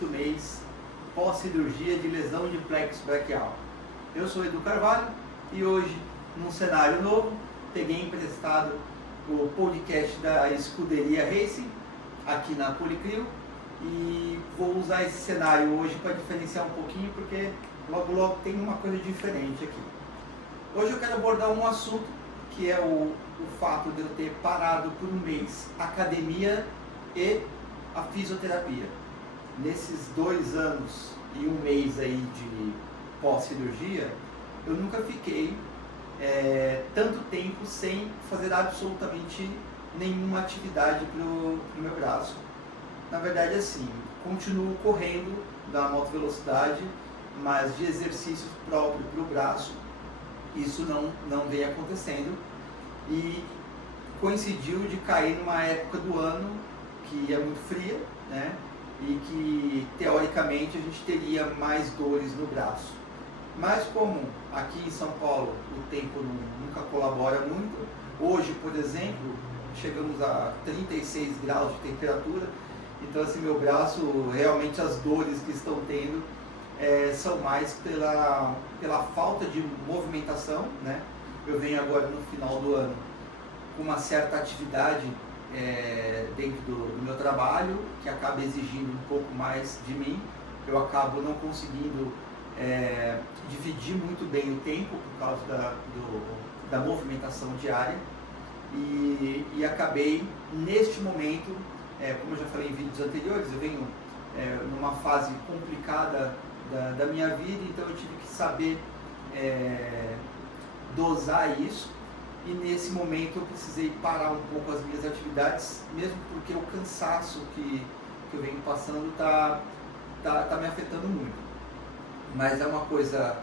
5º mês pós-cirurgia de lesão de plexo braquial. Eu sou Edu Carvalho e hoje, num cenário novo, peguei emprestado o podcast da Escuderia Racing aqui na Policlio e vou usar esse cenário hoje para diferenciar um pouquinho, porque logo tem uma coisa diferente aqui. Hoje eu quero abordar um assunto que é o fato de eu ter parado por um mês a academia e a fisioterapia. Nesses 2 anos e um mês aí de pós-cirurgia, eu nunca fiquei tanto tempo sem fazer absolutamente nenhuma atividade para o meu braço. Na verdade, assim, continuo correndo da alta velocidade, mas de exercícios próprios para o braço, isso não vem acontecendo. E coincidiu de cair numa época do ano que é muito fria, né? E que teoricamente a gente teria mais dores no braço. Mas como aqui em São Paulo o tempo nunca colabora muito, hoje, por exemplo, chegamos a 36 graus de temperatura, então assim, meu braço, realmente as dores que estão tendo são mais pela falta de movimentação, né? Eu venho agora no final do ano com uma certa atividade dentro do meu trabalho, que acaba exigindo um pouco mais de mim. Eu acabo não conseguindo dividir muito bem o tempo por causa da movimentação diária e acabei neste momento, como eu já falei em vídeos anteriores, eu venho numa fase complicada da minha vida, então eu tive que saber dosar isso. E nesse momento eu precisei parar um pouco as minhas atividades, mesmo porque o cansaço que eu venho passando tá me afetando muito. Mas é uma coisa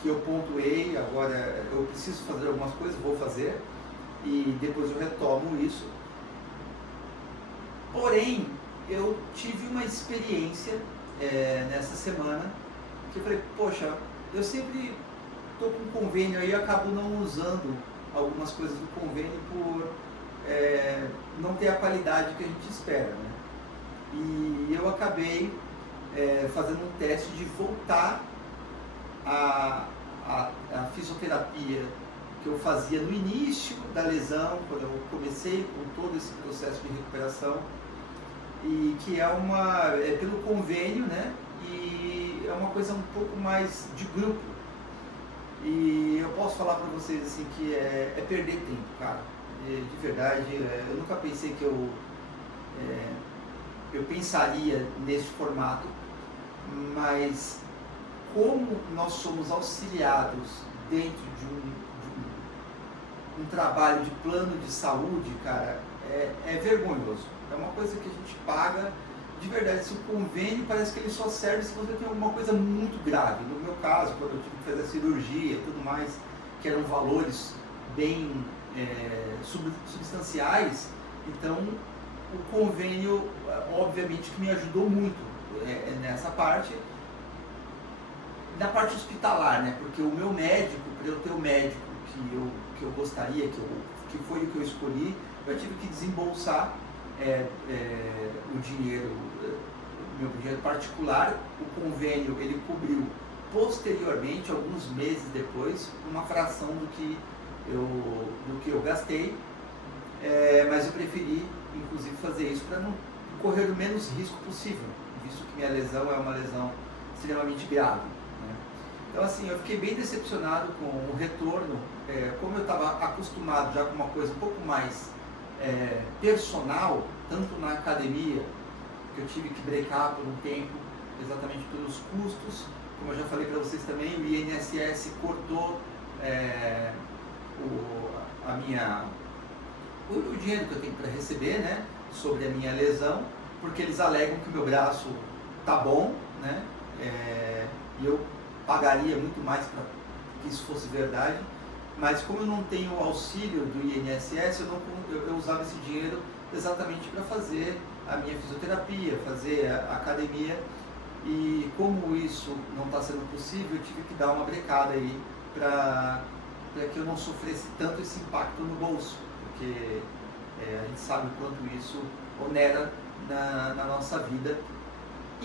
que eu pontuei, agora eu preciso fazer algumas coisas, vou fazer, e depois eu retomo isso. Porém, eu tive uma experiência nessa semana, que eu falei, poxa, eu sempre estou com um convênio aí e acabo não usando algumas coisas do convênio por não ter a qualidade que a gente espera, né? E eu acabei fazendo um teste de voltar a fisioterapia que eu fazia no início da lesão, quando eu comecei com todo esse processo de recuperação, e que é pelo convênio, né? E é uma coisa um pouco mais de grupo. E eu posso falar para vocês assim que é perder tempo, cara. De verdade, eu nunca pensei que eu pensaria nesse formato, mas como nós somos auxiliados dentro de um trabalho de plano de saúde, cara, é vergonhoso. É uma coisa que a gente paga. De verdade, esse convênio parece que ele só serve se você tem alguma coisa muito grave. No meu caso, quando eu tive que fazer a cirurgia e tudo mais, que eram valores bem substanciais, então o convênio, obviamente, que me ajudou muito nessa parte. Na parte hospitalar, né? Porque o meu médico, para eu ter o médico que eu gostaria, que foi o que eu escolhi, eu tive que desembolsar o dinheiro, meu dinheiro particular. O convênio ele cobriu posteriormente, alguns meses depois, uma fração do que eu gastei, mas eu preferi inclusive fazer isso para não correr o menos risco possível, visto que minha lesão é uma lesão extremamente grave, né? Então assim, eu fiquei bem decepcionado com o retorno, como eu estava acostumado já com uma coisa um pouco mais personal, tanto na academia, que eu tive que brecar por um tempo, exatamente pelos custos, como eu já falei para vocês também, o INSS cortou o dinheiro que eu tenho para receber, né, sobre a minha lesão, porque eles alegam que o meu braço tá bom, né, e eu pagaria muito mais para que isso fosse verdade. Mas como eu não tenho o auxílio do INSS, eu usava esse dinheiro exatamente para fazer a minha fisioterapia, fazer a academia. E como isso não está sendo possível, eu tive que dar uma brecada aí para que eu não sofresse tanto esse impacto no bolso, porque a gente sabe o quanto isso onera na nossa vida.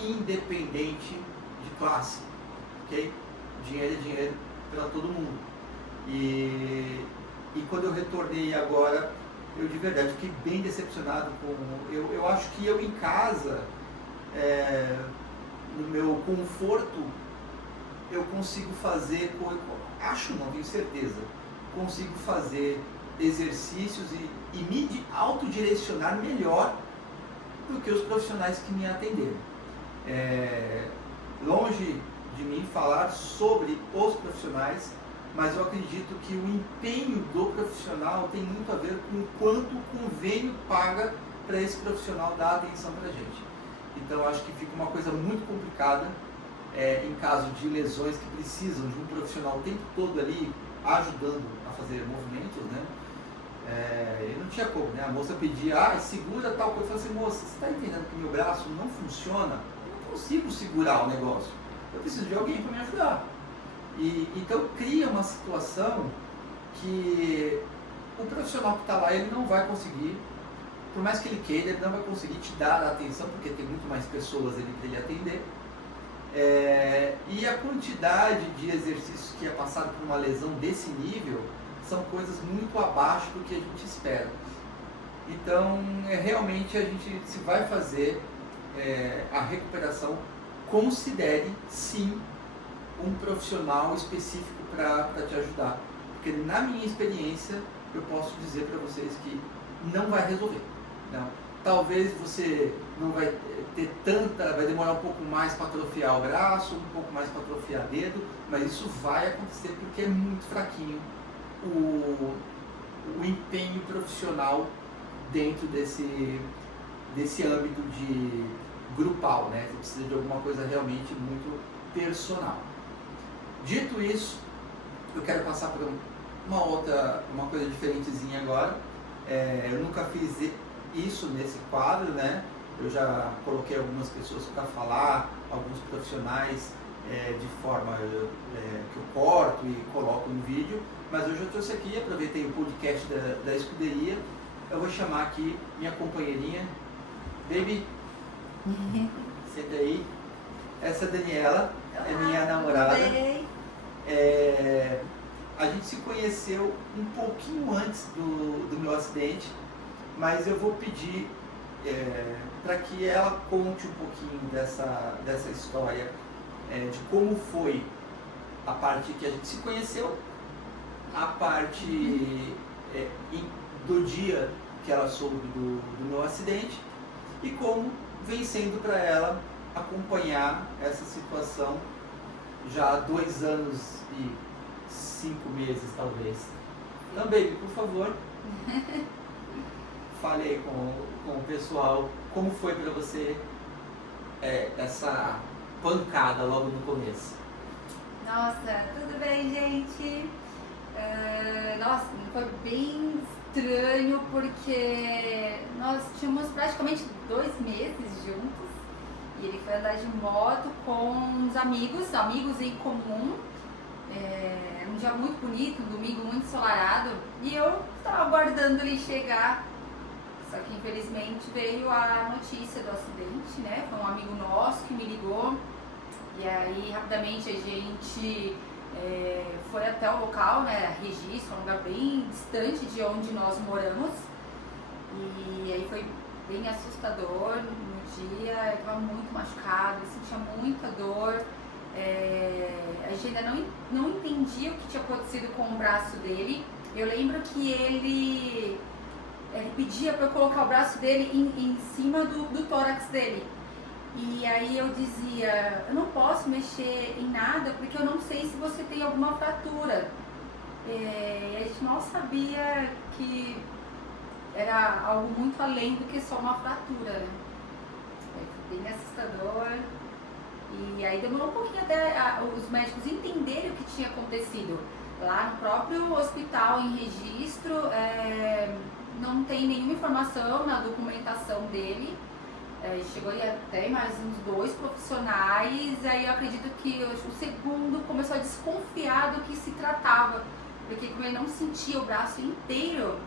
independente de classe, ok? Dinheiro é dinheiro para todo mundo. E quando eu retornei agora, eu de verdade fiquei bem decepcionado com... Eu acho que eu em casa, no meu conforto, eu consigo fazer, acho não, tenho certeza, consigo fazer exercícios e me autodirecionar melhor do que os profissionais que me atenderam. Longe de mim falar sobre os profissionais, mas eu acredito que o empenho do profissional tem muito a ver com o quanto o convênio paga para esse profissional dar atenção para a gente. Então acho que fica uma coisa muito complicada em caso de lesões que precisam de um profissional o tempo todo ali ajudando a fazer movimentos, né? E não tinha como, né? A moça pedia, segura tal coisa. Eu falei assim, moça, você está entendendo que meu braço não funciona? Eu não consigo segurar o negócio. Eu preciso de alguém para me ajudar. Então cria uma situação que o profissional que está lá, ele não vai conseguir, por mais que ele queira, ele não vai conseguir te dar a atenção, porque tem muito mais pessoas ali para ele atender. E a quantidade de exercícios que é passado por uma lesão desse nível são coisas muito abaixo do que a gente espera. Então, realmente a gente, se vai fazer a recuperação, considere sim um profissional específico para te ajudar. Porque na minha experiência, eu posso dizer para vocês que não vai resolver. Não. Talvez você não vai ter vai demorar um pouco mais para atrofiar o braço, um pouco mais para atrofiar o dedo, mas isso vai acontecer porque é muito fraquinho o empenho profissional dentro desse âmbito de grupal, né? Você precisa de alguma coisa realmente muito personal. Dito isso, eu quero passar por uma coisa diferentezinha agora. Eu nunca fiz isso nesse quadro, né? Eu já coloquei algumas pessoas para falar, alguns profissionais de forma que eu corto e coloco no vídeo, mas hoje eu trouxe aqui, aproveitei o podcast da escuderia, eu vou chamar aqui minha companheirinha, Baby, senta aí, essa Daniela, é minha namorada. A gente se conheceu um pouquinho antes do meu acidente, mas eu vou pedir para que ela conte um pouquinho dessa história, de como foi a parte que a gente se conheceu, a parte do dia que ela soube do meu acidente e como vem sendo para ela acompanhar essa situação já há 2 anos e 5 meses, talvez. Então, Baby, por favor, fale aí com o pessoal como foi para você essa pancada logo no começo. Nossa, tudo bem, gente? Nossa, foi bem estranho porque nós tínhamos praticamente 2 meses juntos e ele foi andar de moto com uns amigos em comum. Um dia muito bonito, um domingo muito ensolarado, e eu estava aguardando ele chegar, só que infelizmente veio a notícia do acidente, né? Foi um amigo nosso que me ligou, e aí rapidamente a gente foi até o local, né? Registro, um lugar bem distante de onde nós moramos, e aí foi bem assustador no dia. Ele estava muito machucado, ele sentia muita dor. A gente ainda não entendia o que tinha acontecido com o braço dele. Eu lembro que ele pedia para eu colocar o braço dele em cima do tórax dele. E aí eu dizia, eu não posso mexer em nada porque eu não sei se você tem alguma fratura. E a gente mal sabia que era algo muito além do que só uma fratura, né? Foi bem assustador. E aí demorou um pouquinho até os médicos entenderem o que tinha acontecido. Lá no próprio hospital, em registro, não tem nenhuma informação na documentação dele. Chegou até mais uns 2 profissionais, aí eu acredito que o segundo começou a desconfiar do que se tratava, porque como ele não sentia o braço inteiro,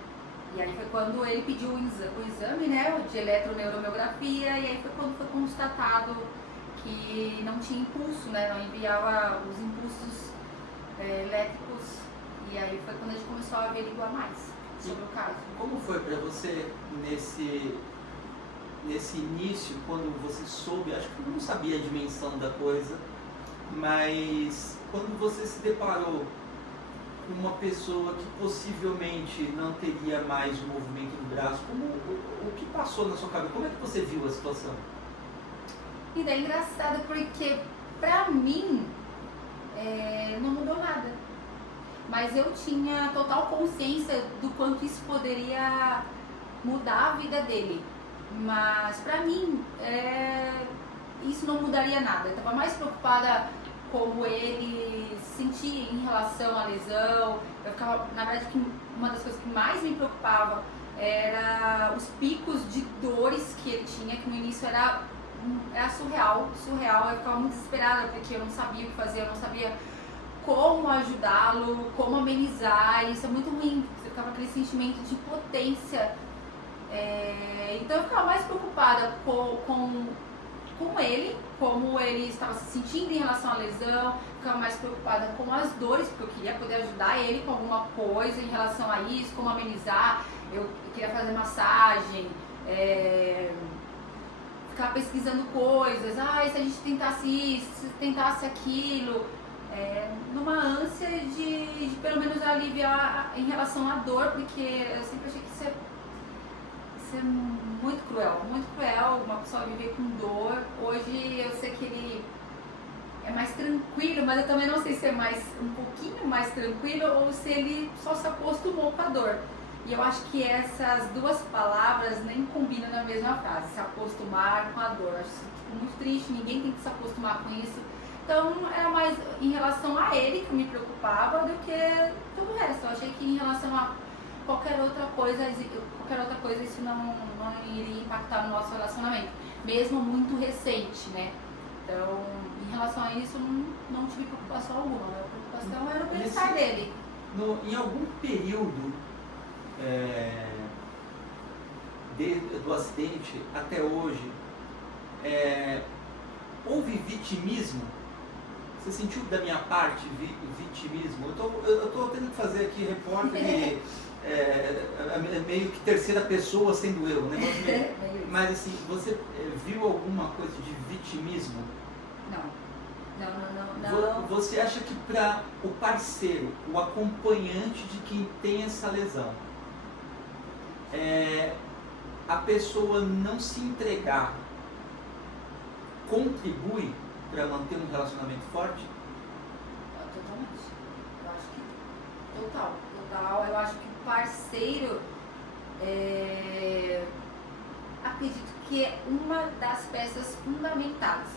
e aí foi quando ele pediu o exame, né, de eletroneuromiografia, e aí foi quando foi constatado que não tinha impulso, né? Não enviava os impulsos elétricos. E aí foi quando a gente começou a averiguar mais sobre o caso. Como foi para você nesse início, quando você soube, acho que não sabia a dimensão da coisa, mas quando você se deparou com uma pessoa que possivelmente não teria mais o movimento do braço, o que passou na sua cabeça? Como é que você viu a situação? E daí é engraçado porque pra mim não mudou nada. Mas eu tinha total consciência do quanto isso poderia mudar a vida dele. Mas pra mim isso não mudaria nada. Eu estava mais preocupada como ele se sentia em relação à lesão. Eu ficava, na verdade, uma das coisas que mais me preocupava era os picos de dores que ele tinha, que no início era surreal. Eu ficava muito desesperada porque eu não sabia o que fazer, eu não sabia como ajudá-lo, como amenizar. Isso é muito ruim, você ficava com aquele sentimento de impotência. Então eu ficava mais preocupada com ele, como ele estava se sentindo em relação à lesão, ficava mais preocupada com as dores, porque eu queria poder ajudar ele com alguma coisa em relação a isso, como amenizar. Eu queria fazer massagem, ficar pesquisando coisas, e se a gente tentasse isso, se tentasse aquilo, numa ânsia de pelo menos aliviar em relação à dor, porque eu sempre achei que isso é muito cruel, uma pessoa viver com dor. Hoje eu sei que ele é mais tranquilo, mas eu também não sei se é um pouquinho mais tranquilo ou se ele só se acostumou com a dor. E eu acho que essas duas palavras nem combinam na mesma frase, se acostumar com a dor. Eu acho isso muito triste, ninguém tem que se acostumar com isso. Então era mais em relação a ele que eu me preocupava do que todo o resto. Eu achei que em relação a qualquer outra coisa isso não iria impactar no nosso relacionamento, mesmo muito recente, né? Então, em relação a isso, não tive preocupação alguma. A preocupação era o bem-estar dele. Em algum período do acidente até hoje, houve vitimismo? Você sentiu da minha parte vitimismo? Eu tô tendo que fazer aqui repórter meio que terceira pessoa sendo eu, né? Mas assim, você viu alguma coisa de vitimismo? Não. Você acha que para o parceiro, o acompanhante de quem tem essa lesão, a pessoa não se entregar contribui para manter um relacionamento forte? Totalmente. Eu acho que total. Eu acho que o parceiro acredito que é uma das peças fundamentais.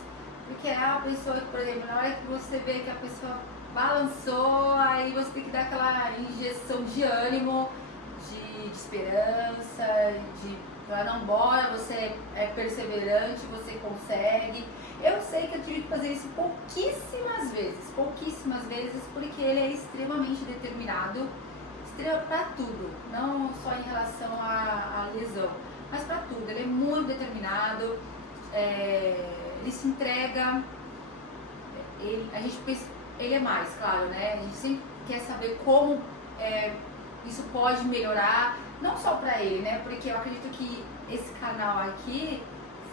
Porque é a pessoa que, por exemplo, na hora que você vê que a pessoa balançou, aí você tem que dar aquela injeção de ânimo, de esperança, não bora, você é perseverante, você consegue. Eu sei que eu tive que fazer isso pouquíssimas vezes, porque ele é extremamente determinado, para tudo, não só em relação à lesão, mas para tudo. Ele é muito determinado, ele se entrega, ele é mais, claro, né? A gente sempre quer saber como isso pode melhorar, não só para ele, né? Porque eu acredito que esse canal aqui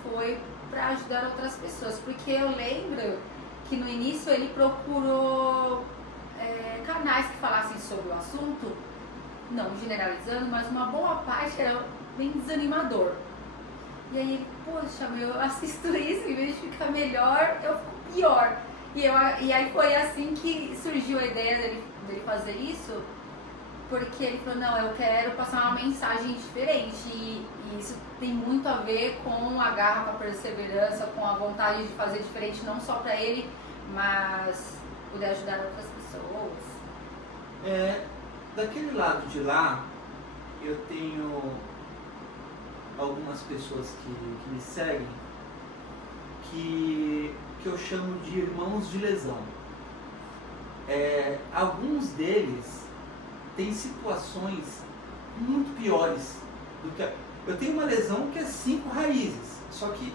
foi para ajudar outras pessoas, porque eu lembro que no início ele procurou canais que falassem sobre o assunto, não generalizando, mas uma boa parte era bem desanimador. E aí ele, poxa, eu assisto isso, em vez de ficar melhor, eu fico pior. E aí foi assim que surgiu a ideia dele fazer isso, porque ele falou, não, eu quero passar uma mensagem diferente, e isso tem muito a ver com a garra, com a perseverança, com a vontade de fazer diferente, não só para ele, mas poder ajudar outras pessoas. Daquele lado de lá, eu tenho algumas pessoas que me seguem, que eu chamo de irmãos de lesão. Alguns deles têm situações muito piores do que eu tenho uma lesão que é 5 raízes, só que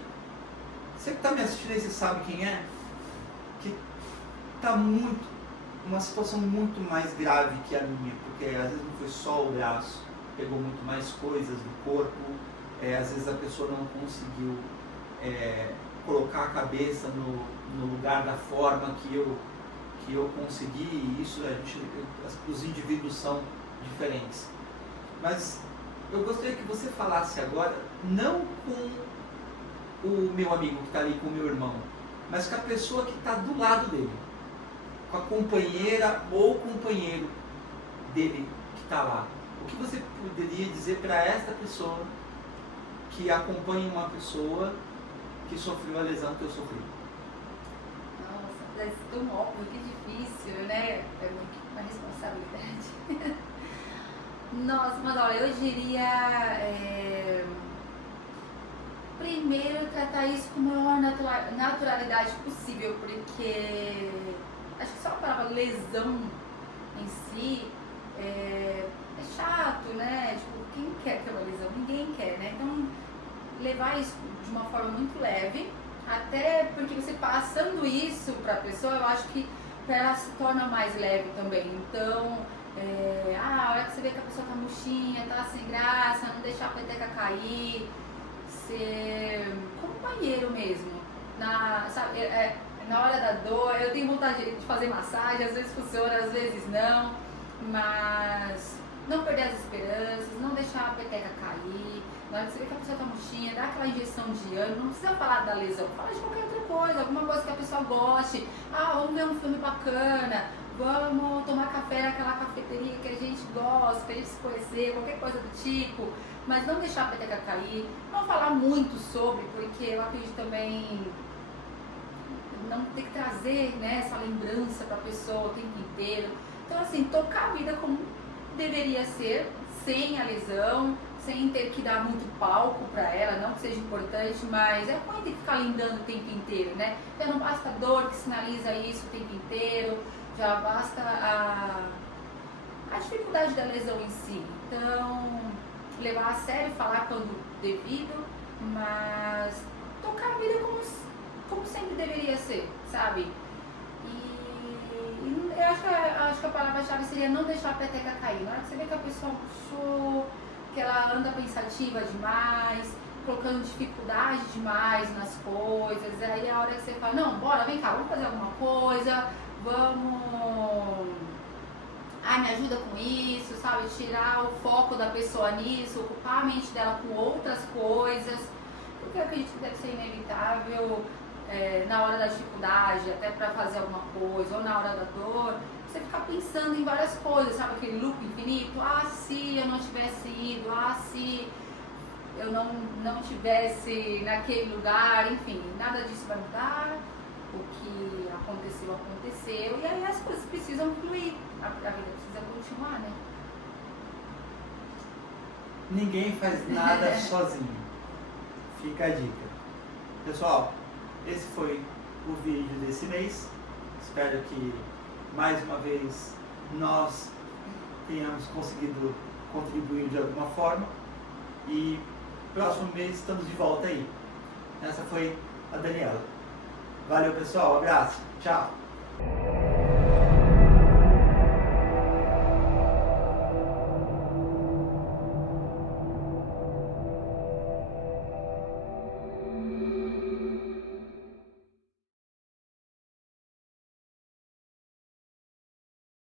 Você que está me assistindo aí, você sabe quem é? Que está uma situação muito mais grave que a minha, porque às vezes não foi só o braço, pegou muito mais coisas do corpo, às vezes a pessoa não conseguiu colocar a cabeça no lugar da forma que eu consegui, e isso os indivíduos são diferentes. Mas eu gostaria que você falasse agora, não com o meu amigo que está ali, com o meu irmão, mas com a pessoa que está do lado dele, com a companheira ou companheiro dele que está lá. O que você poderia dizer para esta pessoa que acompanha uma pessoa que sofreu a lesão que eu sofri? Nossa, parece tão óbvio, que difícil, né? É uma responsabilidade. Nossa, mas olha, eu diria... primeiro, tratar isso com a maior naturalidade possível, porque acho que só a palavra lesão em si é chato, né? Tipo, quem quer ter uma lesão? Ninguém quer, né? Então, levar isso de uma forma muito leve, até porque você passando isso para a pessoa, eu acho que para ela se torna mais leve também. Então, a hora que você vê que a pessoa tá murchinha, tá sem graça, não deixar a peteca cair, ser companheiro mesmo. Sabe, na hora da dor, eu tenho vontade de fazer massagem, às vezes funciona, às vezes não, mas não perder as esperanças, não deixar a peteca cair. Na hora que você vê que a pessoa tá murchinha, dá aquela injeção de ânimo, não precisa falar da lesão, fala de qualquer outra coisa, alguma coisa que a pessoa goste. Vamos ver um filme bacana, vamos tomar café naquela cafeteria que a gente gosta, que a gente se conhecer, qualquer coisa do tipo, mas não deixar a peteca cair, não falar muito sobre, porque eu acredito também não ter que trazer, né, essa lembrança para a pessoa o tempo inteiro. Então, assim, tocar a vida como deveria ser, sem a lesão, sem ter que dar muito palco para ela, não que seja importante, mas é ruim ter que ficar lembrando o tempo inteiro, né? Já não basta a dor que sinaliza isso o tempo inteiro, já basta a dificuldade da lesão em si. Então, levar a sério, falar quando devido, mas tocar a vida como sempre deveria ser, sabe? E eu acho que a palavra-chave seria não deixar a peteca cair. Na hora que você vê que a pessoa puxou, que ela anda pensativa demais, colocando dificuldade demais nas coisas, aí é a hora que você fala, não, bora, vem cá, vamos fazer alguma coisa, vamos... me ajuda com isso, sabe? Tirar o foco da pessoa nisso, ocupar a mente dela com outras coisas, porque eu acredito que deve ser inevitável na hora da dificuldade, até para fazer alguma coisa, ou na hora da dor, você ficar pensando em várias coisas, sabe? Aquele loop infinito, se eu não tivesse ido, se eu não tivesse naquele lugar, enfim, nada disso vai mudar, o que aconteceu, e aí as coisas precisam fluir, a vida precisa continuar, né? Ninguém faz nada sozinho, fica a dica. Pessoal, esse foi o vídeo desse mês, espero que mais uma vez nós tenhamos conseguido contribuir de alguma forma, e próximo mês estamos de volta aí. Essa foi a Daniela. Valeu, pessoal, abraço, tchau.